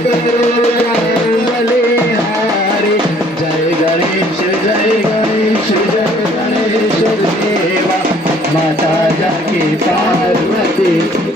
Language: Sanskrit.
मलेहार जय गणेश जय गणेश जय गणेश देवा पार्वती